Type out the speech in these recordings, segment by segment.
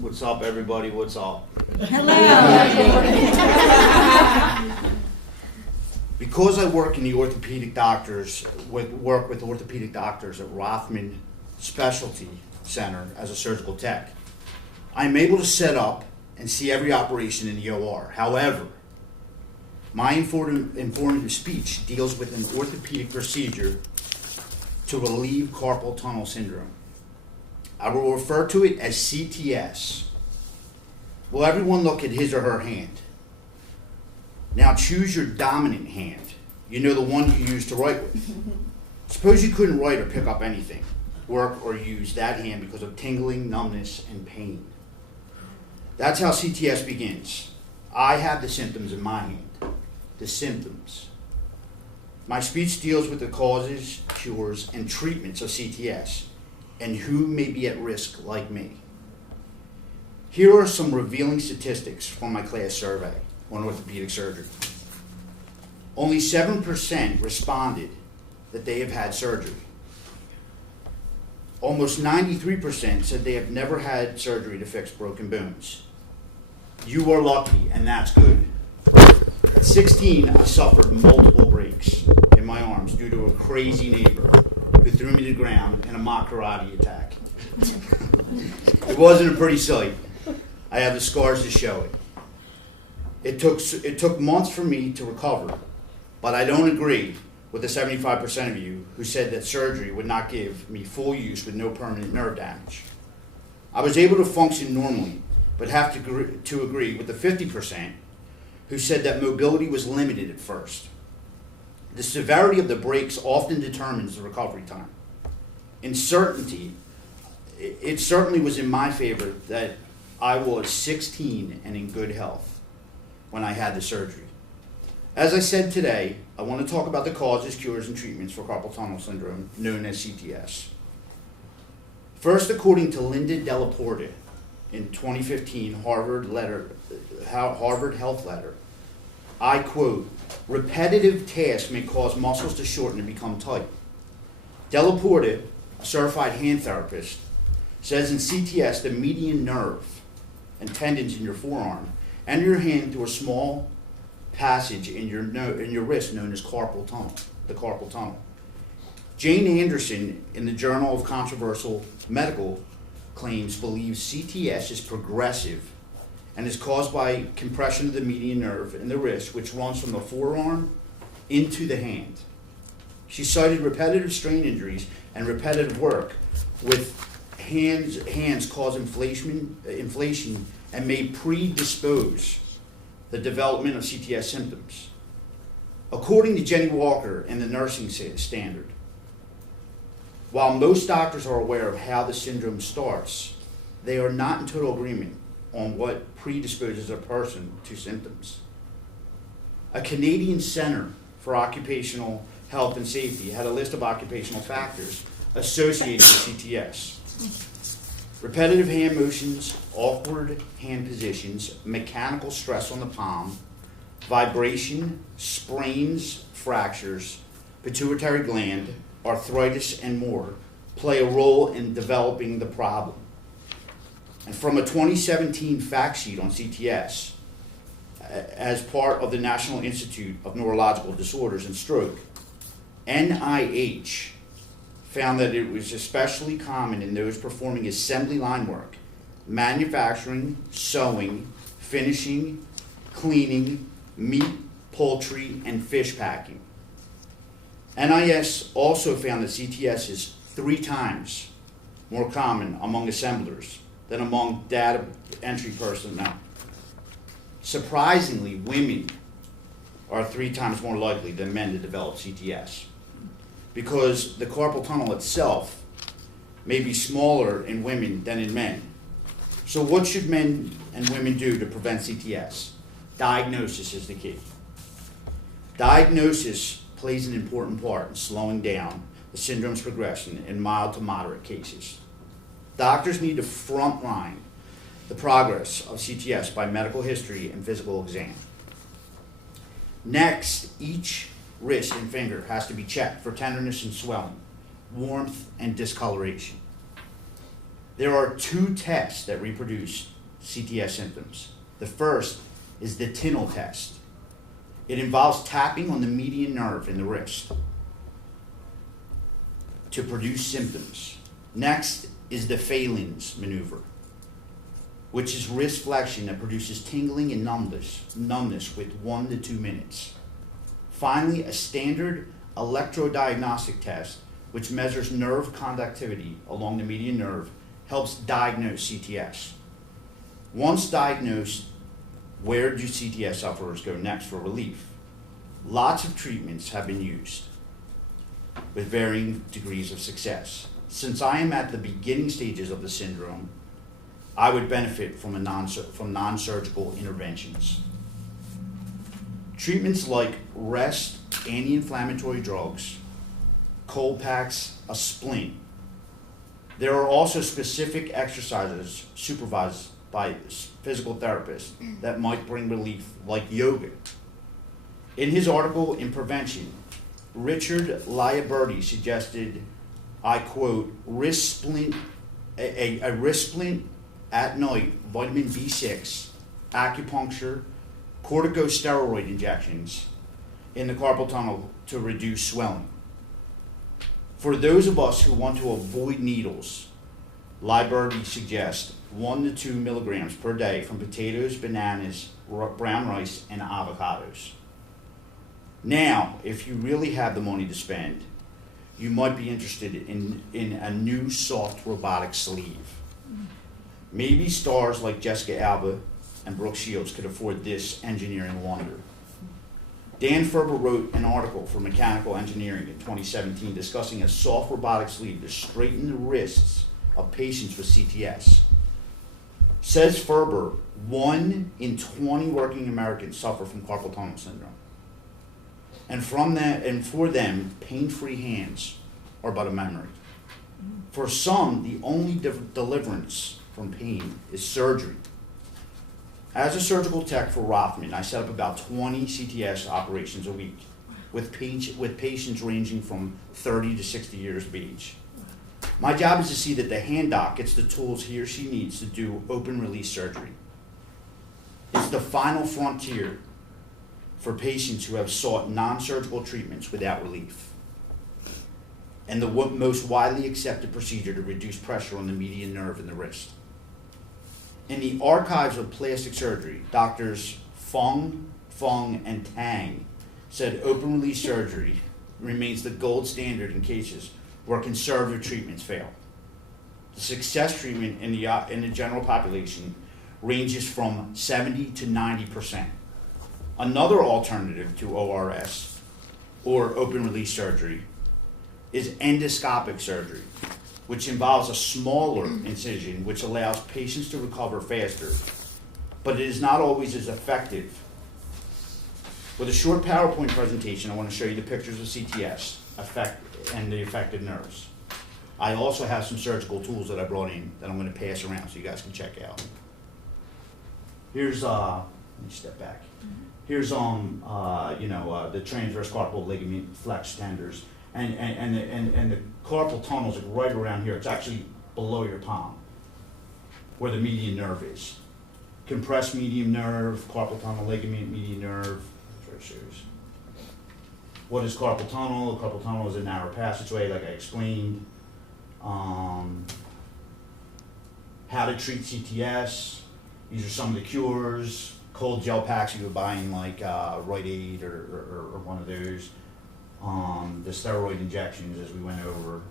What's up, everybody? What's up? Hello. Because I work in the orthopedic doctors, work with orthopedic doctors at Rothman Specialty Center as a surgical tech, I'm able to set up and see every operation in the OR. However, my informative speech deals with an orthopedic procedure to relieve carpal tunnel syndrome. I will refer to it as CTS. Will everyone look at his or her hand? Now choose your dominant hand. You know, the one you use to write with. Suppose you couldn't write or pick up anything, work or use that hand because of tingling, numbness, and pain. That's how CTS begins. I have the symptoms in my hand. The symptoms. My speech deals with the causes, cures, and treatments of CTS, and who may be at risk like me. Here are some revealing statistics from my class survey on orthopedic surgery. Only 7% responded that they have had surgery. Almost 93% said they have never had surgery to fix broken bones. You are lucky, and that's good. At 16, I suffered multiple breaks in my arms due to a crazy neighbor who threw me to the ground in a mock karate attack. It wasn't a pretty sight. I have the scars to show it. It took months for me to recover, but I don't agree with the 75% of you who said that surgery would not give me full use with no permanent nerve damage. I was able to function normally, but have to agree with the 50% who said that mobility was limited at first. The severity of the breaks often determines the recovery time. It certainly was in my favor that I was 16 and in good health when I had the surgery. As I said today, I want to talk about the causes, cures, and treatments for carpal tunnel syndrome, known as CTS. First, according to Linda Della Porta, in 2015 Harvard Health Letter, I quote, repetitive tasks may cause muscles to shorten and become tight. Della Porta, a certified hand therapist, says in CTS the median nerve and tendons in your forearm enter your hand through a small passage in your wrist known as carpal tunnel, the carpal tunnel. Jane Anderson in the Journal of Controversial Medical Claims believes CTS is progressive and is caused by compression of the median nerve in the wrist, which runs from the forearm into the hand. She cited repetitive strain injuries and repetitive work with hands cause inflation and may predispose the development of CTS symptoms. According to Jenny Walker in the Nursing Standard, while most doctors are aware of how the syndrome starts, they are not in total agreement on what predisposes a person to symptoms. A Canadian Center for Occupational Health and Safety had a list of occupational factors associated with CTS. Repetitive hand motions, awkward hand positions, mechanical stress on the palm, vibration, sprains, fractures, pituitary gland, arthritis, and more play a role in developing the problem. And from a 2017 fact sheet on CTS, as part of the National Institute of Neurological Disorders and Stroke, NIH found that it was especially common in those performing assembly line work, manufacturing, sewing, finishing, cleaning, meat, poultry, and fish packing. NIS also found that CTS is 3 times more common among assemblers than among data entry personnel. Surprisingly, women are 3 times more likely than men to develop CTS because the carpal tunnel itself may be smaller in women than in men. So what should men and women do to prevent CTS? Diagnosis is the key. Diagnosis plays an important part in slowing down the syndrome's progression in mild to moderate cases. Doctors need to frontline the progress of CTS by medical history and physical exam. Next, each wrist and finger has to be checked for tenderness and swelling, warmth and discoloration. There are two tests that reproduce CTS symptoms. The first is the Tinel test. It involves tapping on the median nerve in the wrist to produce symptoms. Next is the Phelan's maneuver, which is wrist flexion that produces tingling and numbness with 1 to 2 minutes. Finally, a standard electrodiagnostic test, which measures nerve conductivity along the median nerve, helps diagnose CTS. Once diagnosed, where do CTS sufferers go next for relief? Lots of treatments have been used with varying degrees of success. Since I am at the beginning stages of the syndrome, I would benefit from non-surgical interventions. Treatments like rest, anti-inflammatory drugs, cold packs, a splint. There are also specific exercises supervised by physical therapists that might bring relief, like yoga. In his article in Prevention, Richard Liaberti suggested, I quote, wrist splint, a wrist splint at night, vitamin B6, acupuncture, corticosteroid injections in the carpal tunnel to reduce swelling. For those of us who want to avoid needles, Liaberti suggests 1 to 2 milligrams per day from potatoes, bananas, brown rice, and avocados. Now, if you really have the money to spend, you might be interested in a new soft robotic sleeve. Maybe stars like Jessica Alba and Brooke Shields could afford this engineering wonder. Dan Ferber wrote an article for Mechanical Engineering in 2017 discussing a soft robotic sleeve to straighten the wrists of patients with CTS. Says Ferber, 1 in 20 working Americans suffer from carpal tunnel syndrome. And for them, pain-free hands are but a memory. For some, the only deliverance from pain is surgery. As a surgical tech for Rothman, I set up about 20 CTS operations a week with patients ranging from 30 to 60 years of age. My job is to see that the hand doc gets the tools he or she needs to do open release surgery. It's the final frontier for patients who have sought non-surgical treatments without relief, and the most widely accepted procedure to reduce pressure on the median nerve in the wrist. In the archives of plastic surgery, doctors Fung, and Tang said open release surgery remains the gold standard in cases where conservative treatments fail. The success treatment in the general population ranges from 70 to 90%. Another alternative to ORS, or open release surgery, is endoscopic surgery, which involves a smaller incision which allows patients to recover faster, but it is not always as effective. With a short PowerPoint presentation, I want to show you the pictures of CTS and the affected nerves. I also have some surgical tools that I brought in that I'm going to pass around so you guys can check out. Here's, let me step back. Here's the transverse carpal ligament flex tenders, and the carpal tunnels are right around here. It's actually below your palm, where the median nerve is. Compressed median nerve, carpal tunnel ligament, median nerve. That's what it shows. What is carpal tunnel? Carpal tunnel is a narrow passageway, like I explained. How to treat CTS. These are some of the cures. Cold gel packs you would buy in like Rite Aid or one of those. The steroid injections, as we went over.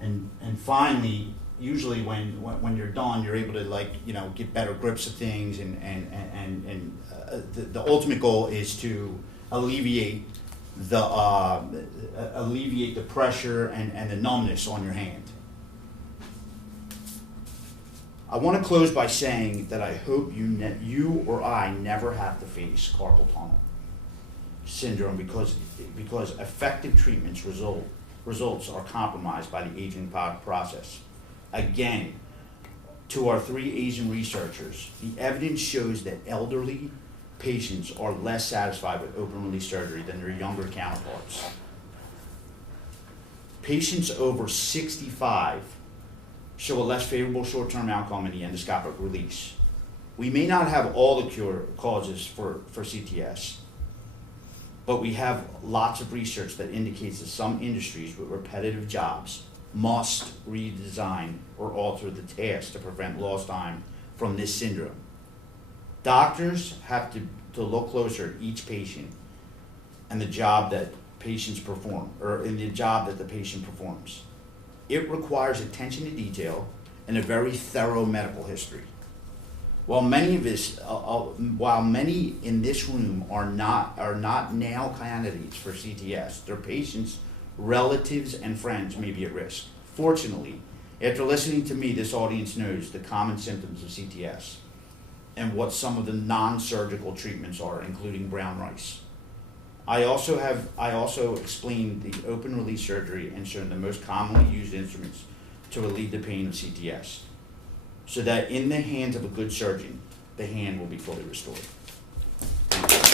And finally, usually when you're done, you're able to get better grips of things, and the ultimate goal is to alleviate the pressure and the numbness on your hand. I want to close by saying that I hope you or I never have to face carpal tunnel syndrome because effective treatments results are compromised by the aging process. Again, to our 3 Asian researchers, the evidence shows that elderly patients are less satisfied with open release surgery than their younger counterparts. patients over 65 show a less favorable short-term outcome in the endoscopic release. We may not have all the cure causes for CTS, but we have lots of research that indicates that some industries with repetitive jobs must redesign or alter the task to prevent lost time from this syndrome. Doctors have to look closer at each patient and the job that patients perform, or in the job that the patient performs. It requires attention to detail and a very thorough medical history. While many in this room are not now candidates for CTS, their patients, relatives, and friends may be at risk. Fortunately, after listening to me, this audience knows the common symptoms of CTS and what some of the non-surgical treatments are, including brown rice. I also explained the open release surgery and shown the most commonly used instruments to relieve the pain of CTS, so that in the hands of a good surgeon, the hand will be fully restored. I'm going to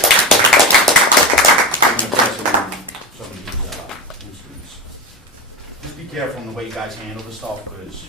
pass around some of these instruments. Just be careful in the way you guys handle the stuff, because